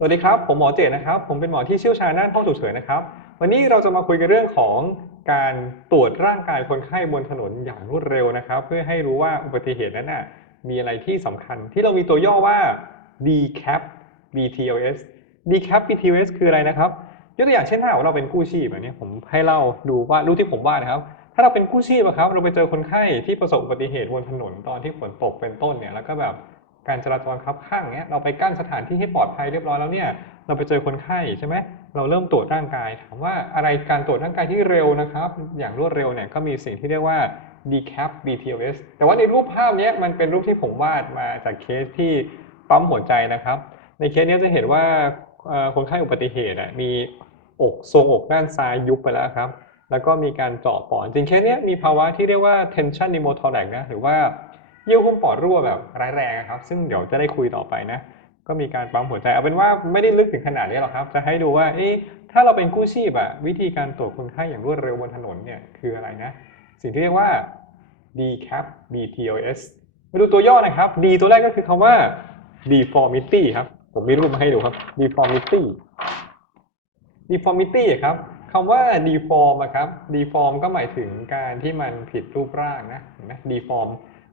สวัสดีครับ ผมหมอเจตนะครับ ผมเป็นหมอที่เชี่ยวชาญด้านห้องฉุกเฉินนะครับ วันนี้เราจะมาคุยกันเรื่องของการตรวจร่างกายคนไข้บนถนนอย่างรวดเร็วนะครับ เพื่อให้รู้ว่าอุบัติเหตุนั้นน่ะมีอะไรที่สำคัญ ที่เรามีตัวย่อว่า DCAP BTLS DCAP BTLS คืออะไรนะครับยกตัวอย่างเช่นถ้าเราเป็นกู้ชีพแบบนี้ผมให้เล่าดูว่ารูปที่ผมวาดนะครับ ถ้าเราเป็นกู้ชีพอะครับ เราไปเจอคนไข้ที่ประสบอุบัติเหตุบนถนนตอนที่ฝนตกเป็นต้นเนี่ยแล้วก็แบบ การจราจรคับข้างเนี้ยเราไปกั้นสถานที่ให้ปลอดภัยเรียบร้อยแล้วเนี่ยเราไปเจอคนไข้ใช่ไหมเราเริ่มตรวจร่างกายถามว่าอะไรการตรวจร่างกายที่เร็วนะครับ อย่างรวดเร็วเนี่ยก็มีสิ่งที่เรียกว่า decap BTLS แต่ว่าในรูปภาพเนี้ยมันเป็นรูปที่ผมวาดมาจากเคสที่ปั๊มหัวใจนะครับ ในเคสเนี้ยจะเห็นว่าคนไข้อุบัติเหตุมีอกทรงอกด้านซ้ายยุบไปแล้วครับ แล้วก็มีการเจาะปอดจริงเคสเนี้ยมีภาวะที่เรียกว่า tension pneumothorax นะหรือว่า เยื่อหุ้มปอดรั่วแบบร้ายแรงครับ ซึ่งเดี๋ยวจะได้คุยต่อไปนะ ก็มีการปั๊มหัวใจเอาเป็นว่าไม่ได้ลึกถึงขนาดนี้หรอกครับ จะให้ดูว่าเอ๊ะถ้าเราเป็นกู้ชีพอะวิธีการตรวจคนไข้อย่างรวดเร็วบนถนนเนี่ยคืออะไรนะ สิ่งที่เรียกว่า DCAP BTLS มาดูตัวย่อนะครับ D ตัวแรกก็คือคำว่า deformity ครับ ผมมีรูปมาให้ดูครับ deformity deformity ครับคำว่า deform ครับ deform ก็หมายถึงการที่มันผิดรูปร่างนะเห็นไหม deform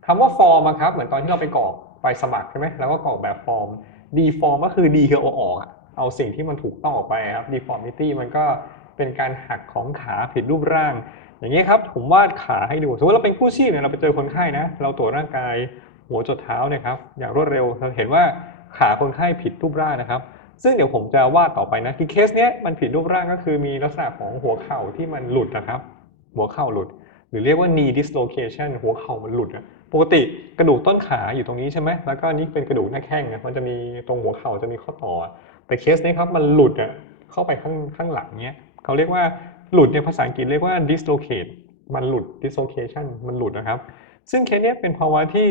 คำว่า form อะครับเหมือนตอนที่เราไปกรอกใบสมัครใช่ไหมแล้วก็กรอกแบบ form deform ก็คือ d คือเอาออกเอาสิ่งที่มันถูกต้องออกไปครับ deformity มันก็เป็นการหักของขาผิดรูปร่าง อย่างนี้ครับผมวาดขาให้ดูสมมติเราเป็นผู้ชีพเนี่ยเราไปเจอคนไข้นะเราตรวจร่างกายหัวจดเท้าเนี่ยครับอย่างรวดเร็วเราเห็นว่าขาคนไข้ผิดรูปร่างนะครับ ซึ่งเดี๋ยวผมจะวาดต่อไปนะคือเคสเนี้ยมันผิดรูปร่างก็คือมีลักษณะของหัวเข่าที่มันหลุดนะครับ หัวเข่าหลุด หรือเรียกว่า knee dislocation หัวเข่ามันหลุดอะ ปกติกระดูกต้นขาอยู่ตรงนี้ใช่ไหมแล้วก็นี่เป็นกระดูกหน้าแข้งนะมันจะมีตรงหัวเข่าจะมีข้อต่อ แต่เคสนี้ครับมันหลุดอะเข้าไปข้างข้างหลังเนี้ยเขาเรียกว่าหลุดในภาษาอังกฤษเรียกว่า dislocate มันหลุด dislocation มันหลุดนะครับ ซึ่งเคสเนี้ยเป็นภาวะที่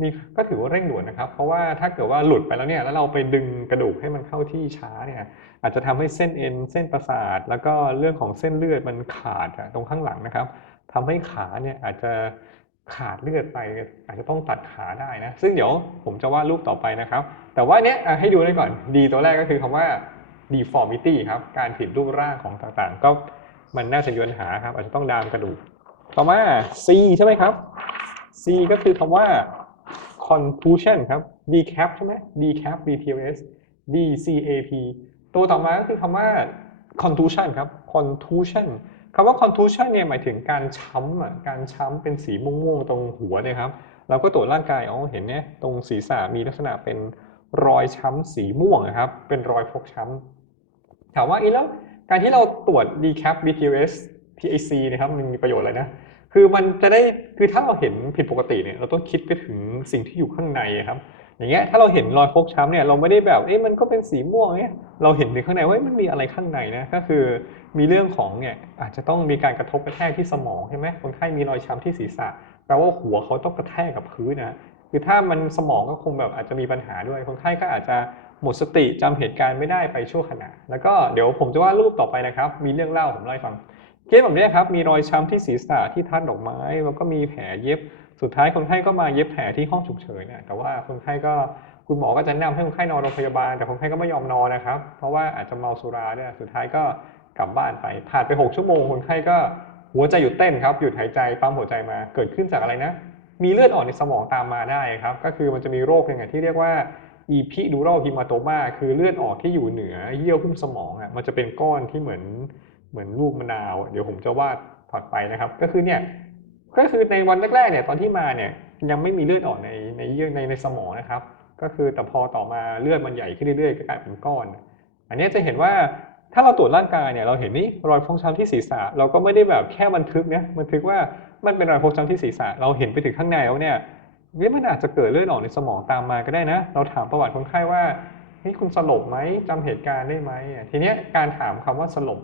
มีก็ถือว่าเร่งด่วนนะครับ เพราะว่าถ้าเกิดว่าหลุดไปแล้วเนี่ยแล้วเราไปดึงกระดูกให้มันเข้าที่ช้าเนี่ยอาจจะทำให้เส้นเอ็นเส้นประสาท แล้วก็เรื่องของเส้นเลือดมันขาดอะตรงข้างหลังนะครับทำให้ขาเนี่ยอาจจะ ขาดเลือดไปอาจจะต้องตัดขาได้นะ ซึ่งเดี๋ยวผมจะวาดรูปต่อไปนะครับ แต่ว่าเนี้ยให้ดูได้ก่อนดีตัวแรกก็คือคำว่า deformity ครับ การผิดรูปร่างของต่างๆ ก็มันน่าจะมีปัญหาครับ อาจจะต้องดามกระดูก ต่อมา C ใช่ไหมครับ C ก็คือคำว่า contusion ครับ decap ใช่ไหม decap BTLS DCAP ตัวต่อมาก็คือคำว่า contusion ครับ contusion คำว่า contusion เนี่ยหมายถึงการช้ำอะการช้ำเป็นสีม่วงๆตรงหัวเนี่ยครับเราก็ตรวจร่างกายอ๋อเห็นเนี่ยตรงศีรษะมีลักษณะเป็นรอยช้ำสีม่วงนะครับ เป็นรอยฟกช้ำถามว่าอีแล้วการที่เราตรวจ decap BTS PAC นะครับมันมีประโยชน์อะไรนะ คือมันจะได้คือถ้าเราเห็นผิดปกติเนี่ยเราต้องคิดไปถึงสิ่งที่อยู่ข้างในครับ อย่างเงี้ยถ้าเราเห็นรอยฟกช้ำเนี่ยเราไม่ได้แบบเอ๊ะมันก็เป็นสีม่วงเนี่ยเราเห็นในข้างในว่ามันมีอะไรข้างในนะก็คือมีเรื่องของเนี่ยอาจจะต้องมีการกระทบกระแทกที่สมองใช่ไหมคนไข้มีรอยช้ำที่ศีรษะแปลว่าหัวเขาต้องกระแทกกับพื้นนะคือถ้ามันสมองก็คงแบบอาจจะมีปัญหาด้วยคนไข้ก็อาจจะหมดสติจำเหตุการณ์ไม่ได้ไปชั่วขณะ แล้วก็เดี๋ยวผมจะวาดรูปต่อไปนะครับ มีเรื่องเล่าผมเล่าให้ฟังเคสแบบนี้ครับมีรอยช้ำที่ศีรษะที่ทัดดอกไม้แล้วก็มีแผลเย็บ สุดท้ายคนไข้ก็มาเย็บแผลที่ห้องฉุกเฉินเนี่ยแต่ว่าคนไข้ก็คุณหมอก็จะแนะนำให้คนไข้นอนโรงพยาบาล แต่คนไข้ก็ไม่ยอมนอนนะครับ เพราะว่าอาจจะเมาสุราเนี่ยสุดท้ายก็กลับบ้านไปผ่านไป 6 ชั่วโมงคนไข้ก็หัวใจหยุดเต้นครับหยุดหายใจปั๊มหัวใจมาเกิดขึ้นจากอะไรนะ มีเลือดออกในสมองตามมาได้ครับ ก็คือมันจะมีโรคหนึ่งอะที่เรียกว่า epidural hematoma คือเลือดออกที่อยู่เหนือเยื่อหุ้มสมองอะมันจะเป็นก้อนที่เหมือนเหมือนลูกมะนาว เดี๋ยวผมจะวาดถัดไปนะครับ ก็คือเนี่ย ก็คือในวันแรกๆเนี่ยตอนที่มาเนี่ยยังไม่มีเลือดออกในในเยื่อในในสมองนะครับ ก็คือแต่พอต่อมาเลือดมันใหญ่ขึ้นเรื่อยๆก็กลายเป็นก้อน อันนี้จะเห็นว่าถ้าเราตรวจร่างกายเนี่ยเราเห็นนี่รอยฟกช้ำที่ศีรษะ เราก็ไม่ได้แบบแค่บันทึกเนี่ยบันทึกว่ามันเป็นรอยฟกช้ำที่ศีรษะ เราเห็นไปถึงข้างในแล้วเนี่ยเฮ้ยมันอาจจะเกิดเลือดออกในสมองตามมาก็ได้นะ เราถามประวัติคนไข้ว่าเฮ้ยคุณสลบไหมจำเหตุการณ์ได้ไหมอะทีเนี้ยการถามคำว่าสลบ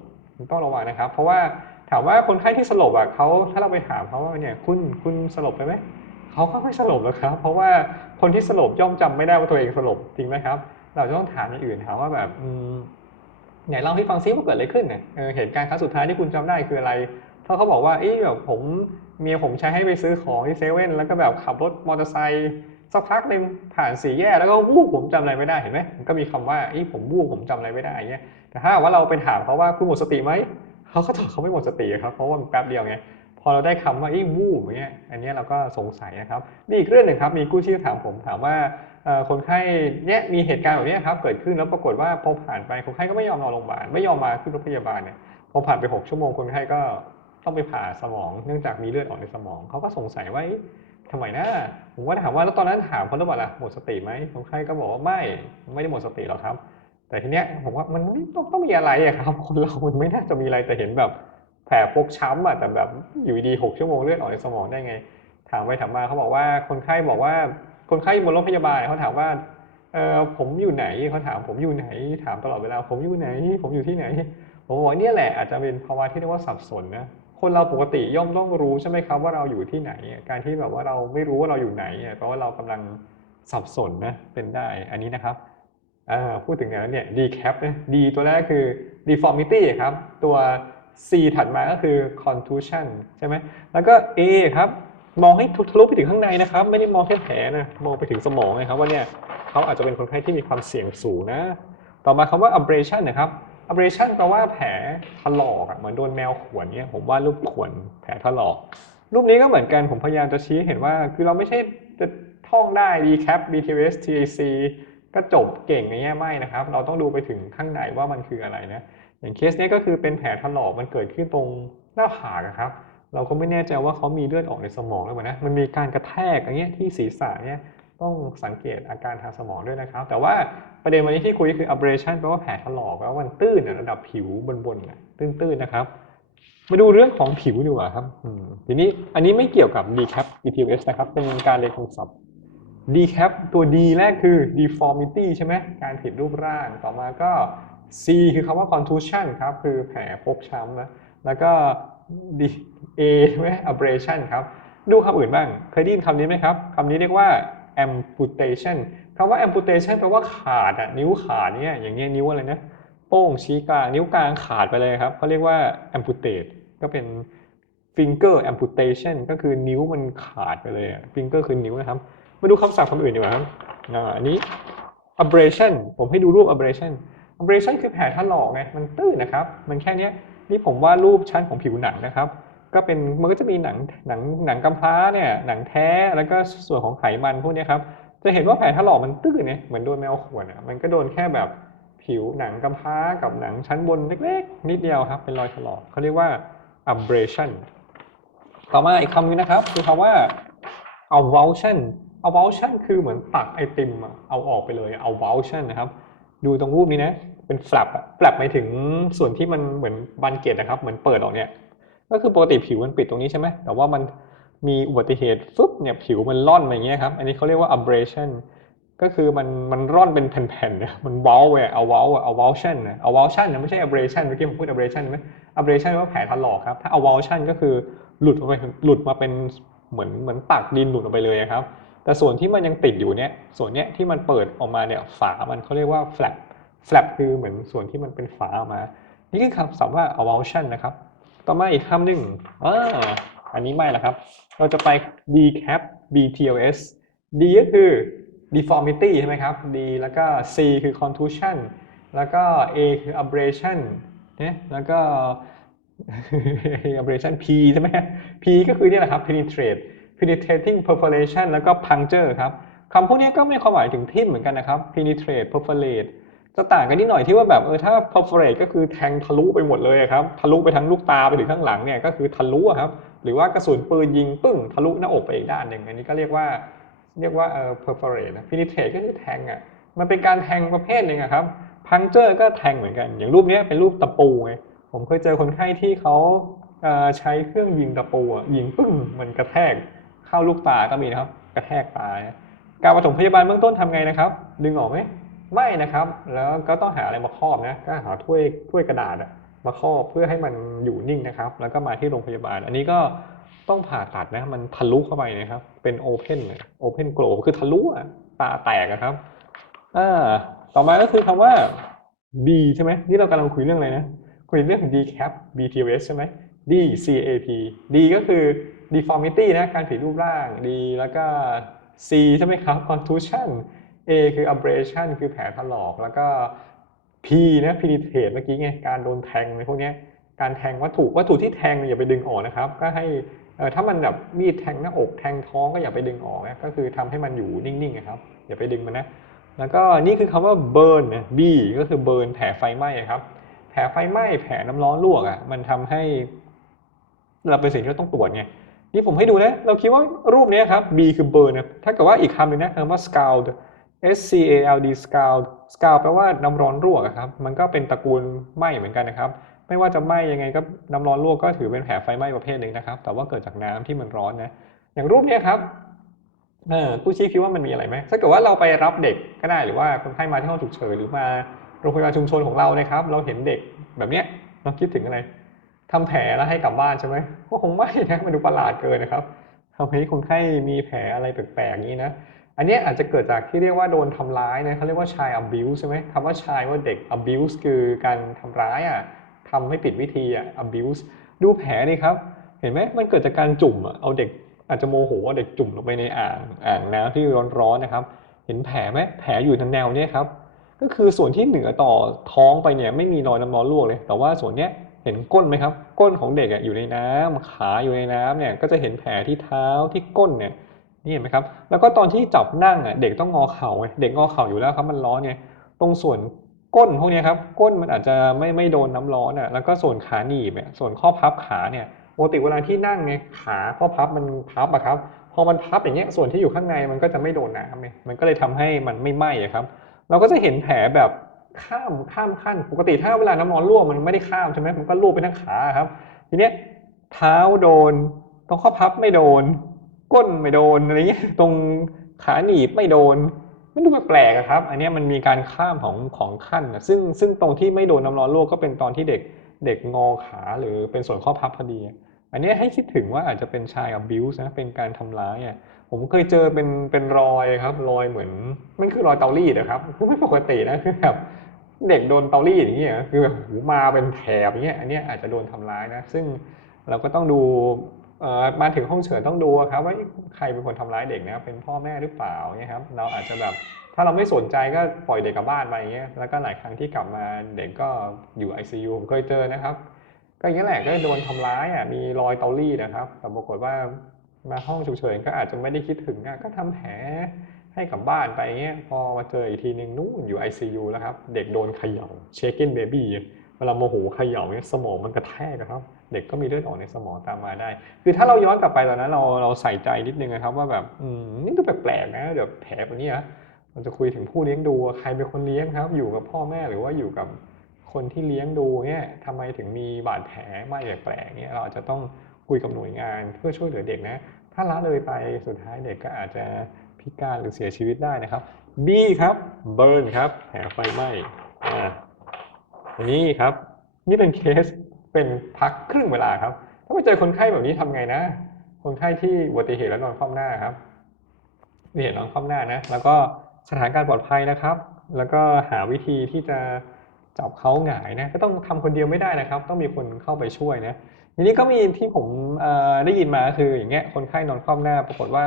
ต้องระวังนะครับ เพราะว่าามว่าคนไข้ที่สลบอะเขาถ้าเราไปถามเขาว่าเนี่ยคุณคุณสลบไปไหมเขาก็ไม่สลบหรอกครับ เพราะว่าคนที่สลบย่อมจำไม่ได้ว่าตัวเองสลบจริงไหมครับ เราจะต้องถามอย่างอื่นถามว่าแบบอืมไหนเล่าให้ฟังซิว่าเกิดอะไรขึ้นเนี่ยเหตุการณ์ครั้งสุดท้ายที่คุณจำได้คืออะไรถ้าเขาบอกว่าเอ้ยแบบผมเมียผมใช้ให้ไปซื้อของที่เซเว่นแล้วก็แบบขับรถมอเตอร์ไซค์สักพักหนึ่งผ่านสี่แยกแล้วก็วูบผมจำอะไรไม่ได้เห็นไหมก็มีคำว่าอีผมวูบผมจำอะไรไม่ได้เงี้ยแต่ถ้าว่าเราไปถามเขาว่าคุณหมดสติไหม เขาก็ตอบเขาไม่หมดสติครับเพราะว่ามันแป๊บเดียวไงพอเราได้คำว่าอีวูบอย่างเงี้ยอันนี้เราก็สงสัยนะครับมีอีกเรื่องหนึ่งครับมีกู้ชีพถามผมถามว่าคนไข้เนี่ยมีเหตุการณ์แบบนี้ครับเกิดขึ้นแล้วปรากฏว่าพอผ่านไปคนไข้ก็ไม่ยอมนอนโรงพยาบาลไม่ยอมมาขึ้นรถพยาบาลเนี่ยพอผ่านไป6ชั่วโมงคนไข้ก็ต้องไปผ่าสมอง เนื่องจากมีเลือดออกในสมองเขาก็สงสัยว่าทำไมนะผมก็ถามว่าแล้วตอนนั้นถามเขาหรือเปล่าล่ะหมดสติไหมคนไข้ก็บอกว่าไม่ไม่ได้หมดสติหรอกครับ แต่ทีเนี้ยผมว่ามันต้องต้องมีอะไรอะครับ คนเรามันไม่น่าจะมีอะไรแต่เห็นแบบแผลฟกช้ำอะแต่แบบอยู่ดีหกชั่วโมงเลือดออกในสมองได้ไง ถามไปถามมาเขาบอกว่าคนไข้บอกว่าคนไข้บนรถพยาบาลเขาถามว่าเออผมอยู่ไหนเขาถามผมอยู่ไหน ถามตลอดเวลาผมอยู่ไหน ผมอยู่ที่ไหนผมบอกเนี่ยแหละอาจจะเป็นภาวะที่เรียกว่าสับสนนะคนเราปกติย่อมต้องรู้ใช่ไหมครับว่าเราอยู่ที่ไหน การที่แบบว่าเราไม่รู้ว่าเราอยู่ไหนเพราะว่าเรากำลังสับสนนะเป็นได้อันนี้นะครับ พูดถึงแล้วเนี่ย decap นะ D ตัวแรกคือ deformity ครับ ตัว C ถัดมาก็คือ contusion ใช่ไหมแล้วก็ A ครับ มองให้ทะลุไปถึงข้างในนะครับ ไม่ได้มองแค่แผลนะมองไปถึงสมองนะครับว่าเนี่ยเขาอาจจะเป็นคนไข้ที่มีความเสี่ยงสูงนะ ต่อมาคำว่า abrasion นะครับ abrasion แปลว่าแผลถลอกเหมือนโดนแมวข่วนเนี่ยผมว่ารูปข่วนแผลถลอกรูปนี้ก็เหมือนกันผมพยายามจะชี้เห็นว่า คือเราไม่ใช่จะท่องได้ recap btws tac ก็จบเก่งในแง่ไม่นะครับ เราต้องดูไปถึงข้างในว่ามันคืออะไรนะอย่างเคสนี้ก็คือเป็นแผลถลอกมันเกิดขึ้นตรงหน้าผากครับ เราก็ไม่แน่ใจว่าเขามีเลือดออกในสมองหรือเปล่านะมันมีการกระแทกอย่างเงี้ยที่ศีรษะเนี่ยต้องสังเกตอาการทางสมองด้วยนะครับ แต่ว่าประเด็นวันนี้ที่คุยคือ abrasion แปลว่าแผลถลอกแปลว่ามันตื้นระดับผิวบนๆตื้นๆนะครับมาดูเรื่องของผิวดีกว่าครับทีนี้อันนี้ไม่เกี่ยวกับ decap ETS นะครับ เป็นการเรียนคำศัพท์ decap ตัว D แรกคือ deformity ใช่ไหมการผิดรูปร่าง ต่อมาก็ C คือคำว่า contusion ครับ คือแผลฟกช้ำนะ แล้วก็ D A ใช่ไหม abrasion ครับ ดูคำอื่นบ้าง เคยได้ยินคำนี้ไหมครับ คำนี้เรียกว่า amputation คำว่า amputation แปลว่าขาดอะนิ้วขาดเนี่ย อย่างเงี้ยนิ้วอะไรนะ โป้งชี้กลาง นิ้วกลางขาดไปเลยครับเขาเรียกว่า amputate ก็เป็น finger amputation ก็คือนิ้วมันขาดไปเลย finger คือนิ้วนะครับ มาดูคำศัพท์คำอื่นดีกว่าครับอันนี้ abrasion ผมให้ดูรูป abrasion abrasion คือแผลถลอกไง มันตื้นนะครับ มันแค่นี้นี่ผมว่ารูปชั้นของผิวหนังนะครับ ก็เป็น มันก็จะมีหนัง หนัง หนังกำพร้าเนี่ย หนังแท้ แล้วก็ส่วนของไขมันพวกนี้ครับ จะเห็นว่าแผลถลอกมันตื้นเนี่ย เหมือนโดนแมวข่วนอะ มันก็โดนแค่แบบผิวหนังกำพร้ากับหนังชั้นบนเล็กๆ นิดเดียวครับ เป็นรอยถลอกเขาเรียกว่า abrasion ต่อมาอีกคำนึงนะครับ คือคำว่า avulsion avulsion คือเหมือนตักไอติมเอาออกไปเลย avulsion นะครับ ดูตรงรูปนี้นะ เป็น flap อะ flap หมายถึงส่วนที่มันเหมือนบันเกตนะครับ เหมือนเปิดออกเนี่ย ก็คือปกติผิวมันปิดตรงนี้ใช่ไหมแต่ว่ามันมีอุบัติเหตุฟึบเนี่ยผิวมันร่อนมาอย่างเงี้ยครับ อันนี้เขาเรียกว่า abrasion ก็คือมันมันร่อนเป็นแผ่นๆเนี่ยมันเว้าไปเอาเว้าเอา avulsion นะ avulsion นนะไม่ใช่ abrasion เมื่อกี้ผมพูด abrasion ไหม abrasion ว่าแผลถลอกครับ ถ้า avulsion ก็คือหลุดออกไปหลุดมาเป็นเหมือนเหมือนตักดินหลุดออกไปเลยครับ แต่ส่วนที่มันยังติดอยู่เนี่ยส่วนเนี้ยที่มันเปิดออกมาเนี่ยฝามันเขาเรียกว่า flap flap คือเหมือนส่วนที่มันเป็นฝาออกมา นี่คือคำศัพท์ว่า avulsion นะครับ ต่อมาอีกคำหนึ่งอ่าอันนี้ไม่ละครับ เราจะไป decap btls d ก็คือ deformity ใช่ไหมครับ d แล้วก็ c คือ contusion แล้วก็ a คือ abrasion เนี่ยแล้วก็ abrasion p ใช่ไหม p ก็คือนี่แหละครับ penetrate penetrating perforation แล้วก็ puncture ครับคำพวกนี้ก็ไม่ความหมายถึงทิ่มเหมือนกันนะครับ penetrate perforate จะต่างกันนิดหน่อยที่ว่าแบบเออถ้า perforate ก็คือแทงทะลุไปหมดเลยครับทะลุไปทั้งลูกตาไปถึงข้างหลังเนี่ยก็คือทะลุครับหรือว่ากระสุนปืนยิงปึ้งทะลุหน้าอกไปอีกด้านหนึ่งอันนี้ก็เรียกว่าเรียกว่าเออ perforate นะ penetrate ก็คือแทงอะมันเป็นการแทงประเภทหนึ่งครับ puncture ก็แทงเหมือนกัน อย่างรูปนี้เป็นรูปตะปูไงผมเคยเจอคนไข้ที่เขาใช้เครื่องยิงตะปูยิงปึ้งมันกระแทก เข้าลูกตาก็มีนะครับ กระแทกตาการปฐมพยาบาลเบื้องต้นทำไงนะครับ ดึงออกไหมไม่นะครับ แล้วก็ต้องหาอะไรมาครอบนะก็หาถ้วยถ้วยกระดาษมาครอบเพื่อให้มันอยู่นิ่งนะครับ แล้วก็มาที่โรงพยาบาล อันนี้ก็ต้องผ่าตัดนะมันทะลุเข้าไปนะครับ เป็นโอเพนโอเพนโกลคือทะลุอะตาแตกนะครับอ่าต่อมาก็คือคำว่า B ใช่ไหมนี่เรากำลังคุยเรื่องอะไรนะคุยเรื่อง D cap B T S ใช่ไหม D CAP D ก็คือ deformity นะการผิดรูปร่าง D แล้วก็ C ใช่ไหมครับ contusion A คือ abrasion คือแผลถลอกแล้วก็ P นะ penetrate เมื่อกี้ไงการโดนแทงในพวกนี้การแทงวัตถุวัตถุที่แทงอย่าไปดึงออกนะครับ ก็ให้ถ้ามันแบบมีดแทงหน้าอกแทงท้องก็อย่าไปดึงออกนะก็คือทำให้มันอยู่นิ่งๆนะครับอย่าไปดึงมันนะแล้วก็นี่คือคำว่า burn นะ B ก็คือ burn แผลไฟไหม้ครับ แผลไฟไหม้แผลน้ำร้อนลวกอะมันทำให้เราเป็นสิ่งที่เราต้องตรวจไง นี่ผมให้ดูนะ เราคิดว่ารูปนี้ครับ B คือ burn นะถ้าเกิดว่าอีกคำหนึ่งนะคำว่า scald S C A L D scald scald แปลว่าน้ำร้อนลวกอะครับ มันก็เป็นตระกูลไหม้เหมือนกันนะครับ ไม่ว่าจะไหม้ยังไงก็น้ำร้อนลวก็ถือเป็นแผลไฟไหม้ประเภทหนึ่งนะครับ แต่ว่าเกิดจากน้ำที่มันร้อนนะ อย่างรูปนี้ครับเออผู้ชี้คิดว่ามันมีอะไรไหมถ้าเกิดว่าเราไปรับเด็กก็ได้หรือว่าคนไข้มาที่ห้องฉุกเฉินหรือมาโรงพยาบาลชุมชนของเรานะครับ เราเห็นเด็กแบบเนี้ยเราคิดถึงอะไร ทำแผลแล้วให้กลับบ้านใช่ไหมก็คงไม่นะมันดูประหลาดเกินนะครับทำให้คนไข้มีแผลอะไรแปลกๆนี้นะอันนี้อาจจะเกิดจากที่เรียกว่าโดนทำร้ายนะเขาเรียกว่า child abuse ใช่ไหมคำว่า child ว่าเด็ก abuse คือการทำร้ายอะทำให้ผิดวิธีอะ abuse ดูแผลนี่ครับ เห็นไหมมันเกิดจากการจุ่มอะเอาเด็กอาจจะโมโหเอาเด็กจุ่มลงไปในอ่างอ่างน้ำที่ร้อนๆนะครับ เห็นแผลไหมแผลอยู่ทางแนวเนี้ยครับ ก็คือส่วนที่เหนือต่อท้องไปเนี่ยไม่มีรอยน้ำร้อนลวกเลย แต่ว่าส่วนเนี้ย เห็นก้นไหมครับ ก้นของเด็กอยู่ในน้ำขาอยู่ในน้ำเนี่ยก็จะเห็นแผลที่เท้าที่ก้นเนี่ยนี่เห็นไหมครับ แล้วก็ตอนที่จับนั่งอะเด็กต้องงอเข่าไงเด็กงอเข่าอยู่แล้วครับมันร้อนไงตรงส่วนก้นพวกนี้ครับก้นมันอาจจะไม่ไม่โดนน้ำร้อนอะแล้วก็ส่วนขาหนีบเนี่ยส่วนข้อพับขาเนี่ยปกติเวลาที่นั่งไงขาข้อพับมันพับอะครับพอมันพับอย่างเงี้ยส่วนที่อยู่ข้างในมันก็จะไม่โดนน้ำไงมันก็เลยทำให้มันไม่ไหม้ครับ เราก็จะเห็นแผลแบบ ข้ามข้ามขั้นปกติถ้าเวลาน้ำร้อนลวกมันไม่ได้ข้ามใช่ไหมมันก็ลูบไปทั้งขาครับ ทีเนี้ยเท้าโดน ตรงข้อพับไม่โดน ก้นไม่โดนอะไรเงี้ยตรงขาหนีบไม่โดนมันดูแปลกๆอะครับ อันเนี้ยมันมีการข้ามของของขั้นอะซึ่งซึ่งตรงที่ไม่โดนน้ำร้อนลวกก็เป็นตอนที่เด็กเด็กงอขาหรือเป็นส่วนข้อพับพอดี อันนี้ให้คิดถึงว่าอาจจะเป็นชาย abuse นะเป็นการทำร้ายอะผมเคยเจอเป็นเป็นรอยครับ รอยเหมือนมันคือรอยเตารีดอะครับไม่ปกตินะคือแบบ เด็กโดนเตารีดอย่างเงี้ยคือแบบหูมาเป็นแถบอย่างเงี้ยอันเนี้ยอาจจะโดนทำร้ายนะ ซึ่งเราก็ต้องดูมาถึงห้องเฉินต้องดูครับว่าใครเป็นคนทำร้ายเด็กนะเป็นพ่อแม่หรือเปล่าเนี่ยครับเราอาจจะแบบถ้าเราไม่สนใจก็ปล่อยเด็กกลับบ้านไปอย่างเงี้ยแล้วก็หลายครั้งที่กลับมาเด็กก็อยู่ ICU ผมเคยเจอนะครับ ก็อย่างนี้แหละก็โดนทำร้ายอะมีรอยเตารีดนะครับแต่ปรากฏว่ามาห้องฉุกเฉินก็อาจจะไม่ได้คิดถึงก็ทำแผล ให้กลับบ้านไปเงี้ยพอมาเจออีกทีหนึ่งนู่นอยู่ ICU แล้วครับ เด็กโดนเขย่าเชคเก้นเบบี้เวลาโมโหเขย่าเนี่ยสมองมันกระแทกอะครับ เด็กก็มีเลือดออกในสมองตามมาได้ คือถ้าเราย้อนกลับไปตอนนั้นเราเราใส่ใจนิดนึงนะครับ ว่าแบบอืมนี่ดูแปลกๆนะเดี๋ยวแผลแบบนี้นะเราจะคุยถึงผู้เลี้ยงดูใครเป็นคนเลี้ยงครับ อยู่กับพ่อแม่หรือว่าอยู่กับคนที่เลี้ยงดูเนี่ยทำไมถึงมีบาดแผลไม่แปลกๆเนี่ยเราอาจจะต้องคุยกับหน่วยงานเพื่อช่วยเหลือเด็กนะ ถ้าละเลยไปสุดท้ายเด็กก็อาจจะ พิการหรือเสียชีวิตได้นะครับ B ครับ burn ครับแผลไฟไหม้อ่าอันนี้ครับ นี่เป็นเคสเป็นพักครึ่งเวลาครับ ถ้าไปเจอคนไข้แบบนี้ทำไงนะ คนไข้ที่อุบัติเหตุแล้วนอนคว่ำหน้าครับนี่เห็นนอนคว่ำหน้านะ แล้วก็สถานการณ์ปลอดภัยนะครับ แล้วก็หาวิธีที่จะจับเขาหงายนะ ก็ต้องทำคนเดียวไม่ได้นะครับ ต้องมีคนเข้าไปช่วยนะทีนี้ก็มีที่ผมได้ยินมาคืออย่างเงี้ย คนไข้นอนคว่ำหน้า ปรากฏว่า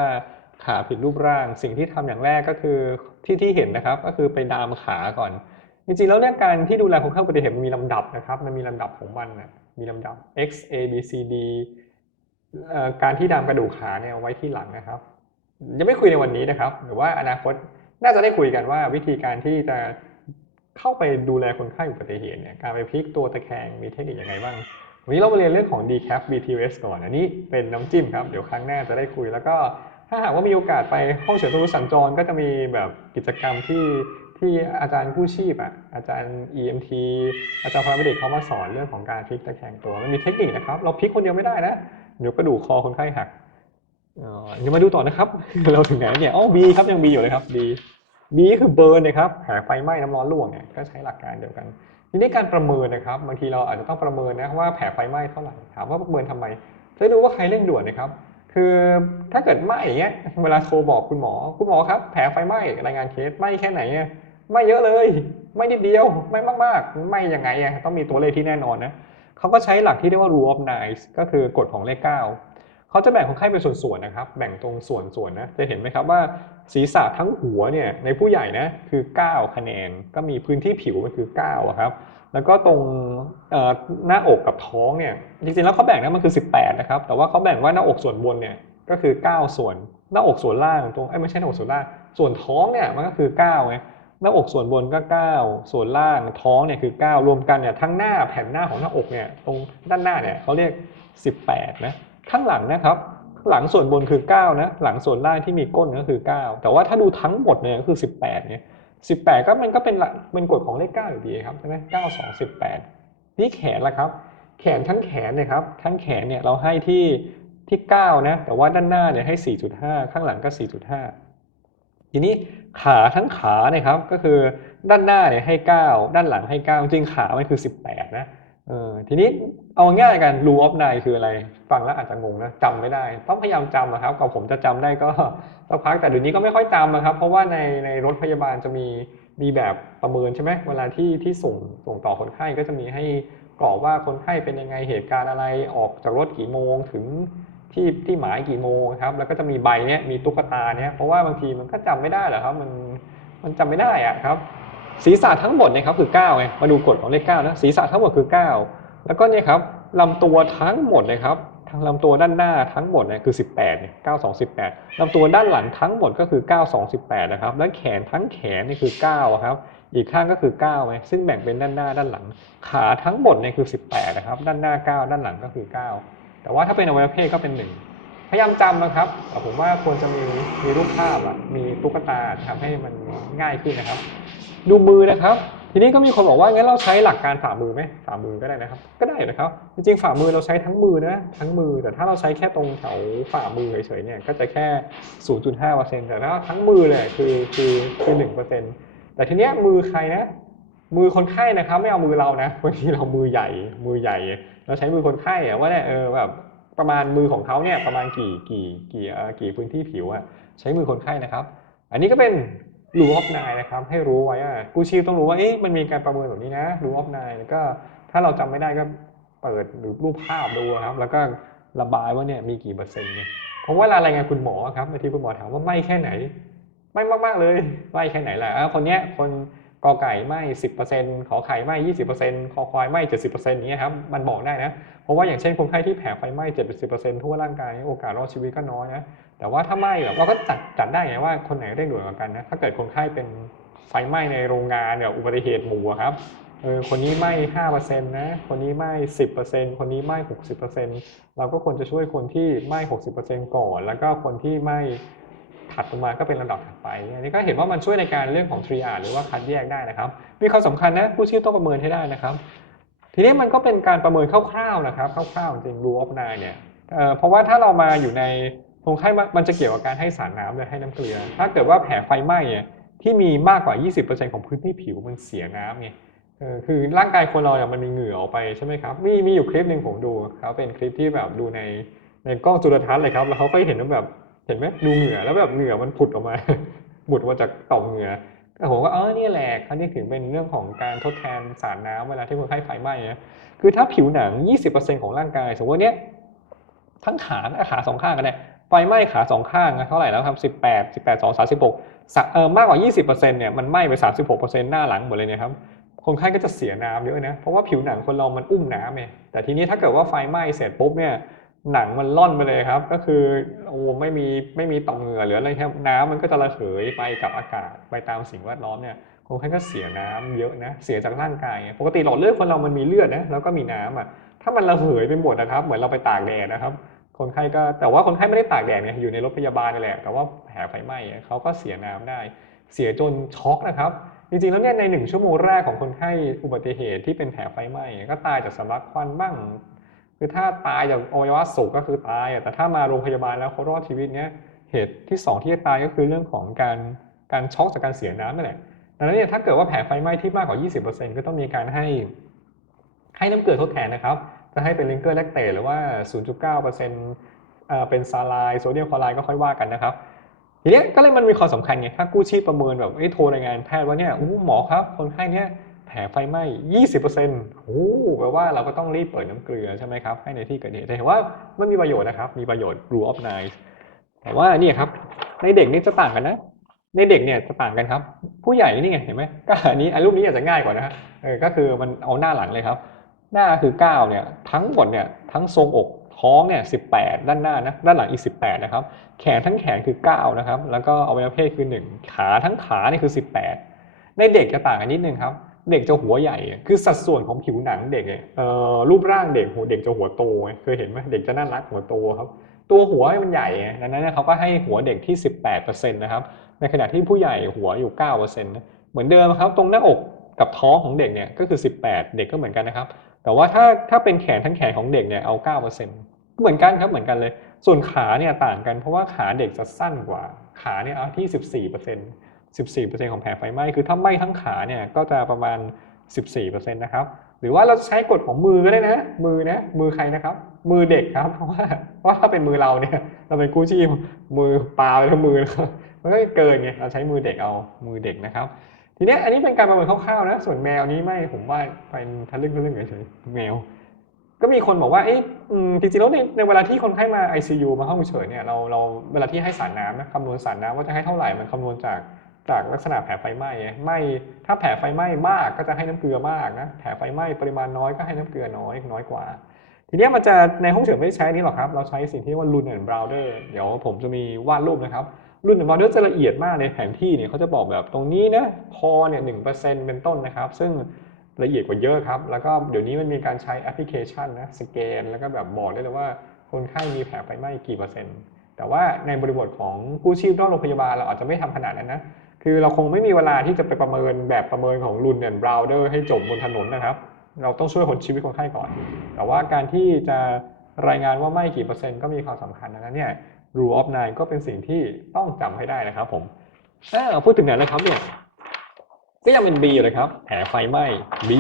ขาผิดรูปร่าง สิ่งที่ทำอย่างแรกก็คือที่ที่เห็นนะครับ ก็คือไปดามขาก่อน จริงๆแล้วเนี่ยการที่ดูแลคนไข้อุบัติเหตุมันมีลำดับนะครับ มันมีลำดับของมันนะมีลำดับ X A B C D การที่ดามกระดูกขาเนี่ยไว้ที่หลังนะครับยังไม่คุยในวันนี้นะครับ หรือว่าอนาคตน่าจะได้คุยกันว่าวิธีการที่จะเข้าไปดูแลคนไข้อุบัติเหตุเนี่ยการไปพลิกตัวตะแคงมีเทคนิคยังไงบ้างวันนี้เรามาเรียนเรื่องของ decap BTS ก่อนอันนี้เป็นน้ำจิ้มครับ เดี๋ยวครั้งหน้าจะได้คุยแล้วก็ ถ้าหากว่ามีโอกาสไปห้องเฉินตุรุสัญจรก็จะมีแบบกิจกรรมที่ที่อาจารย์ผู้ชีพอะอาจารย์ EMT อาจารย์พาราเมดิกเขามาสอนเรื่องของการพลิกตะแคงตัวมันมีเทคนิคนะครับ เราพลิกคนเดียวไม่ได้นะ เดี๋ยวกระดูกคอคนไข้หักเอ่อเดี๋ยวมาดูต่อนะครับ เราถึงไหนเนี่ยอ๋อ B ครับยัง B อยู่เลยครับ B B คือเบิร์นนะครับแผลไฟไหม้น้ำร้อนลวกเนี่ยก็ใช้หลักการเดียวกันทีนี้การประเมินนะครับบางทีเราอาจจะต้องประเมินนะว่าแผลไฟไหม้เท่าไหร่ถามว่าประเมินทำไมจะด้รู้ว่าใครเร่งด่วนนะครับ คือถ้าเกิดไหม้เงี้ยเวลาโทรบอกคุณหมอ คุณหมอครับ แผลไฟไหม้รายงานเคสไหม้แค่ไหนอะไหม้เยอะเลยไหม้นิดเดียวไหม้มากๆไหม้ยังไงอะต้องมีตัวเลขที่แน่นอนนะเขาก็ใช้หลักที่เรียกว่า rule of nines ก็คือกฎของเลขเก้าเขาจะแบ่งคนไข้เป็นส่วนๆนะครับ แบ่งตรงส่วนๆนะจะเห็นไหมครับว่าศีรษะทั้งหัวเนี่ยในผู้ใหญ่นะคือ 9 คะแนน ก็มีพื้นที่ผิวมันคือ9ครับ แล้วก็ตรงหน้าอกกับท้องเนี่ยจริงๆแล้วเขาแบ่งนะมันคือ 18 นะครับ แต่ว่าเขาแบ่งว่าหน้าอกส่วนบนเนี่ยก็คือ 9 ส่วน หน้าอกส่วนล่างตรงเอ้ไม่ใช่หน้าอกส่วนล่าง ส่วนท้องเนี่ยมันก็คือ9ไงหน้าอกส่วนบนก็ 9 ส่วนล่างท้องเนี่ยคือ 9 รวมกันเนี่ยทั้งหน้าแผ่นหน้าของหน้าอกเนี่ยตรงด้านหน้าเนี่ยเขาเรียก 18 นะข้างหลังนะครับหลังส่วนบนคือ 9 นะ หลังส่วนล่างที่มีก้นก็คือ 9 แต่ว่าถ้าดูทั้งหมดเนี่ยก็คือ 18 เนี่ย 18 ก็มันก็เป็นเป็นกฎของเลข 9 อยู่ดีครับใช่ไหม9 2 18 นี่แขนละครับ แขนทั้งแขนเนี่ยครับทั้งแขนเนี่ยเราให้ที่ที่9นะแต่ว่าด้านหน้าเนี่ยให้ 4.5 ข้างหลังก็ 4.5 ทีนี้ขาทั้งขาเนี่ยครับก็คือด้านหน้าเนี่ยให้ 9 ด้านหลังให้ 9 จริงขามันคือ 18 นะ เออทีนี้เอาง่ายกัน rule of nine คืออะไร ฟังแล้วอาจจะงงนะจำไม่ได้ ต้องพยายามจำนะครับกับผมจะจำได้ก็สักพักแต่เดี๋ยวนี้ก็ไม่ค่อยจำนะครับ เพราะว่าในในรถพยาบาลจะมีมีแบบประเมินใช่ไหมเวลาที่ที่ส่งส่งต่อคนไข้ก็จะมีให้กรอกว่าคนไข้เป็นยังไงเหตุการณ์อะไรออกจากรถกี่โมงถึงที่ที่หมายกี่โมงครับ แล้วก็จะมีใบเนี้ยมีตุ๊กตาเนี้ยเพราะว่าบางทีมันก็จำไม่ได้หรอครับ มันมันจำไม่ได้อะครับ ศีรษะทั้งหมดเนี่ยครับคือ9ไงมาดูกฎของเลข9นะศีรษะทั้งหมดคือ 9 แล้วก็เนี่ยครับลำตัวทั้งหมดนะครับทางลำตัวด้านหน้าทั้งหมดเนี่ยคือ 18เนี่ย9 2 18ลำตัวด้านหลังทั้งหมดก็คือ 9 2 18นะครับและแขนทั้งแขนนี่คือ9ครับอีกข้างก็คือ9ไงซึ่งแบ่งเป็นด้านหน้าด้านหลัง ขาทั้งหมดเนี่ยคือ 18นะครับด้านหน้า 9 ด้านหลังก็คือ 9 แต่ว่าถ้าเป็นอวัยวะเพศก็เป็น 1 พยายามจำนะครับแต่ผมว่าควรจะมีมีรูปภาพอะมีตุ๊กตาทำให้มันง่ายขึ้นนะครับ ดูมือนะครับ ทีนี้ก็มีคนบอกว่างั้นเราใช้หลักการฝ่ามือไหมฝ่ามือก็ได้นะครับ ก็ได้นะครับ จริงๆฝ่ามือเราใช้ทั้งมือนะทั้งมือแต่ถ้าเราใช้แค่ตรงแถวฝ่ามือเฉยๆเนี่ยก็จะแค่ 0.5%แต่ถ้าทั้งมือเนี่ยคือคือคือ1%แต่ทีเนี้ยมือใครนะ มือคนไข้นะครับไม่เอามือเรานะบางทีเรามือใหญ่มือใหญ่ เราใช้มือคนไข้อะว่าเนี่ยเออแบบประมาณมือของเขาเนี่ยประมาณกี่กี่กี่กี่พื้นที่ผิวอะใช้มือคนไข้นะครับ อันนี้ก็เป็น rule of nine นะครับ ให้รู้ไว้ว่ากู้ชีพต้องรู้ว่าเอ๊ะมันมีการประเมินแบบนี้นะ rule of nine แล้วก็ถ้าเราจำไม่ได้ก็เปิดหรือรูปภาพดูครับ แล้วก็ระบายว่าเนี่ยมีกี่เปอร์เซ็นต์เนี่ยเพราะเวลารายงานคุณหมอครับบางทีคุณหมอถามว่าไหม่แค่ไหน ไม่มากๆเลยไหม่แค่ไหนล่ะอะคนเนี้ยคนกอไก่ไหม่สิบเปอร์เซ็นต์ขอไข่ไหม่ยี่สิบเปอร์เซ็นต์คอควายไหม่เจ็ดสิบเปอร์เซ็นต์อย่างเงี้ยครับมันบอกได้นะ เพราะว่าอย่างเช่นคนไข้ที่แผลไฟไหม้เจ็ดสิบเปอร์เซ็นต์ทั่วร่างกายโอกาสรอดชีวิตก็น้อยนะ แต่ว่าถ้าไหม้แบบเราก็จัดจัดได้ไงว่าคนไหนเร่งด่วนกว่ากันนะถ้าเกิดคนไข้เป็นไฟไหม้ในโรงงานเนี่ยอุบัติเหตุหมู่อครับเออคนนี้ไหม้ห้าเปอร์เซ็นต์นะ คนนี้ไหม้สิบเปอร์เซ็นต์คนนี้ไหม้หกสิบเปอร์เซ็นต์เราก็ควรจะช่วยคนที่ไหม้หกสิบเปอร์เซ็นต์ก่อน แล้วก็คนที่ไหม้ถัดลงมาก็เป็นลำดับถัดไปอันนี้ก็เห็นว่ามันช่วยในการเรื่องของทรีอาหรือว่าคัดแยกได้นะครับมีความสำคัญนะผู้ชื่อต้องประเมินให้ได้นะครับ ทีนี้มันก็เป็นการประเมินคร่าวๆนะครับคร่าวๆจริง rule of nine เนี่ยเออเพราะว่าถ้าเรามาอยู่ใน คนไข้มันจะเกี่ยวกับการให้สารน้ำเลยให้น้ำเกลือ ถ้าเกิดว่าแผลไฟไหม้เนี่ยที่มีมากกว่า 20%ของพื้นที่ผิวมันเสียน้ำไงคือร่างกายคนเราเนี่ยมันมีเหงื่อออกไปใช่ไหมครับ มีมีอยู่คลิปหนึ่งผมดูเขาเป็นคลิปที่แบบดูในในกล้องจุลทรรศน์เลยครับ แล้วเขาก็เห็นว่าแบบเห็นไหมดูเหงื่อแล้วแบบเหงื่อมันผุดออกมาผุดมาจากต่อมเหงื่อแต่ผมก็เออเนี่ยแหละคันนี้ถึงเป็นเรื่องของการทดแทนสารน้ำเวลาที่คนไข้ไฟไหม้นะคือถ้าผิวหนัง 20%ของร่างกายสมมติว่าเนี้ยทั้งขาขาสองข้างกันเนี่ย ไฟไหม้ขาสองข้างนะเท่าไหร่แล้วครับ18 18 2 36สะเออมากกว่า20%เปอร์เซ็นต์เนี่ยมันไหม้ไป36%หกเปอร์เซ็นต์หน้าหลังหมดเลยเนะครับคนไข้ก็จะเสียน้ำเยอะนะเพราะว่าผิวหนังคนเรามันอุ้มน้ำไงแต่ทีนี้ถ้าเกิดว่าไฟไหม้เสร็จปุ๊บเนี่ยหนังมันล่อนไปเลยครับ ก็คือโอ้ไม่มีไม่มีต่อมเหงื่อหรืออะไรครับน้ำมันก็จะระเหยไปกับอากาศไปตามสิ่งแวดล้อมเนี่ยคนไข้ก็เสียน้ำเยอะนะเสียจากร่างกายปกติหลอดเลือดคนเรามันมีเลือดนะแล้วก็มีน้ำอะถ้ามันระเหยไปหมดนะครับ เหมือนเราไปตากแดดนะครับ คนไข้ก็แต่ว่าคนไข้ไม่ได้ตากแดดไงอยู่ในรถพยาบาลนี่แหละแต่ว่าแผลไฟไหม้เขาก็เสียน้ำได้ เสียจนช็อกนะครับ จริงๆแล้วเนี่ยในหนึ่งชั่วโมงแรกของคนไข้อุบัติเหตุที่เป็นแผลไฟไหม้ก็ตายจากสำลักควันบ้างคือถ้าตายจากอวัยวะสุกก็คือตายแต่ถ้ามาโรงพยาบาลแล้วเขารอดชีวิตเนี้ยเหตุที่สองที่จะตายก็คือเรื่องของการการช็อกจากการเสียน้ำนั่นแหละดังนั้นเนี่ยถ้าเกิดว่าแผลไฟไหม้ที่มากกว่า 20%ก็ต้องมีการให้ให้น้ำเกลือทดแทนนะครับ จะให้เป็นลิงเกอร์แลคเตตหรือว่า 0.9%เอ่อเป็นซาไลน์โซเดียมคลอไรด์ก็ค่อยว่ากันนะครับทีเนี้ยก็เลยมันมีความสำคัญไงถ้ากู้ชีพประเมินแบบเอ้โทรรายงานแพทย์ว่าเนี่ยอู้หมอครับคนไข้เนี่ยแผลไฟไหม้20%โอ้แปลว่าเราก็ต้องรีบเปิดน้ำเกลือใช่ไหมครับ ให้ในที่เกิดเหตุแต่เห็นว่ามันมีประโยชน์นะครับ มีประโยชน์ rule of nine แต่ว่านี่ครับ ในเด็กนี่จะต่างกันนะ ในเด็กเนี่ยจะต่างกันครับ ผู้ใหญ่นี่ไงเห็นไหมก็อันนี้อันรูปนี้อาจจะง่ายกว่านะฮะเออก็คือมันเอาหน้าหลังเลยครับ หน้าคือ 9 เนี่ย ทั้งหมดเนี่ย ทั้งทรงอกท้องเนี่ย18ด้านหน้านะ ด้านหลังอีก 18 นะครับ แขนทั้งแขนคือ 9 นะครับ แล้วก็อวัยวะเพศคือ 1 ขาทั้งขานี่คือ 18 ในเด็กจะต่างกันนิดนึงครับ เด็กจะหัวใหญ่ คือสัดส่วนของผิวหนังเด็กเนี่ยเอ่อรูปร่างเด็กหัวเด็กจะหัวโต เคยเห็นไหมเด็กจะน่ารักหัวโตครับ ตัวหัวให้มันใหญ่ดังนั้นเขาก็ให้หัวเด็กที่ 18%นะครับ ในขณะที่ผู้ใหญ่หัวอยู่9%นะเหมือนเดิมครับ ตรงหน้าอกกับท้องของเด็กเนี่ยก็คือ 18 เด็กก็เหมือนกันนะครับ แต่ว่าถ้าถ้าเป็นแขนทั้งแขนของเด็กเนี่ยเอา9%เหมือนกันครับเหมือนกันเลย ส่วนขาเนี่ยต่างกันเพราะว่าขาเด็กจะสั้นกว่า ขาเนี่ยเอาที่14% 14%ของแผลไฟไหม้คือถ้าไหม้ทั้งขาเนี่ยก็จะประมาณ14%นะครับหรือว่าเราใช้กฎของมือก็ได้นะ มือนะมือใครนะครับ มือเด็กครับเพราะว่าว่าถ้าเป็นมือเราเนี่ยเราเป็นกู้ชีพมือปลาไปทั้งมือนะมันก็เกินไงเราใช้มือเด็กเอามือเด็กนะครับ ทีเนี้ยอันนี้เป็นการประเมินคร่าวๆนะ ส่วนแมวนี้ไม่ผมว่าเป็นทะลึ่งทะลึ่งเฉยๆแมว ก็มีคนบอกว่าเอ๊ะจริงๆแล้วในในเวลาที่คนไข้มา ICU มาห้องฉุกเฉินเนี่ยเราเราเวลาที่ให้สารน้ำนะคำนวณสารน้ำว่าจะให้เท่าไหร่มันคำนวณจากจากลักษณะแผลไฟไหม้ไงไหม้ถ้าแผลไฟไหม้มากก็จะให้น้ำเกลือมากนะแผลไฟไหม้ปริมาณน้อยก็ให้น้ำเกลือน้อยน้อยกว่า ทีนี้มันจะในห้องฉุกเฉินไม่ได้ใช้นี้หรอกครับ เราใช้สิ่งที่ว่า Lund and Browder เดี๋ยวผมจะมีวาดรูปนะครับ รุ่นบอเดอร์จะละเอียดมากในแผนที่เนี่ยเขาจะบอกแบบตรงนี้นะคอเนี่ยหนึ่งเปอร์เซ็นต์เป็นต้นนะครับ ซึ่งละเอียดกว่าเยอะครับ แล้วก็เดี๋ยวนี้มันมีการใช้แอปพลิเคชันนะสแกนแล้วก็แบบบอกได้เลยว่าคนไข้มีแผลไฟไหม้กี่เปอร์เซ็นต์ แต่ว่าในบริบทของกู้ชีพนอกโรงพยาบาลเราอาจจะไม่ทำขนาดนั้นนะคือเราคงไม่มีเวลาที่จะไปประเมินแบบประเมินของรุนแอนบราวเดอร์ให้จบบนถนนนะครับ เราต้องช่วยคนชีวิตคนไข้ก่อน แต่ว่าการที่จะรายงานว่าไหม่กี่เปอร์เซ็นต์ก็มีความสำคัญนั้นเนี่ย rule of nine ก็เป็นสิ่งที่ต้องจำให้ได้นะครับ ผมถ้าพูดถึงไหนแล้วครับเนี่ยก็ยังเป็น B เลยครับ แผลไฟไหม้ B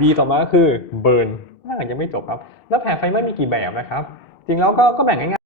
B ต่อมาคือ burn น่ายังไม่จบครับ แล้วแผลไฟไหม้มีกี่แบบนะครับ จริงแล้วก็ก็แบ่งง่าย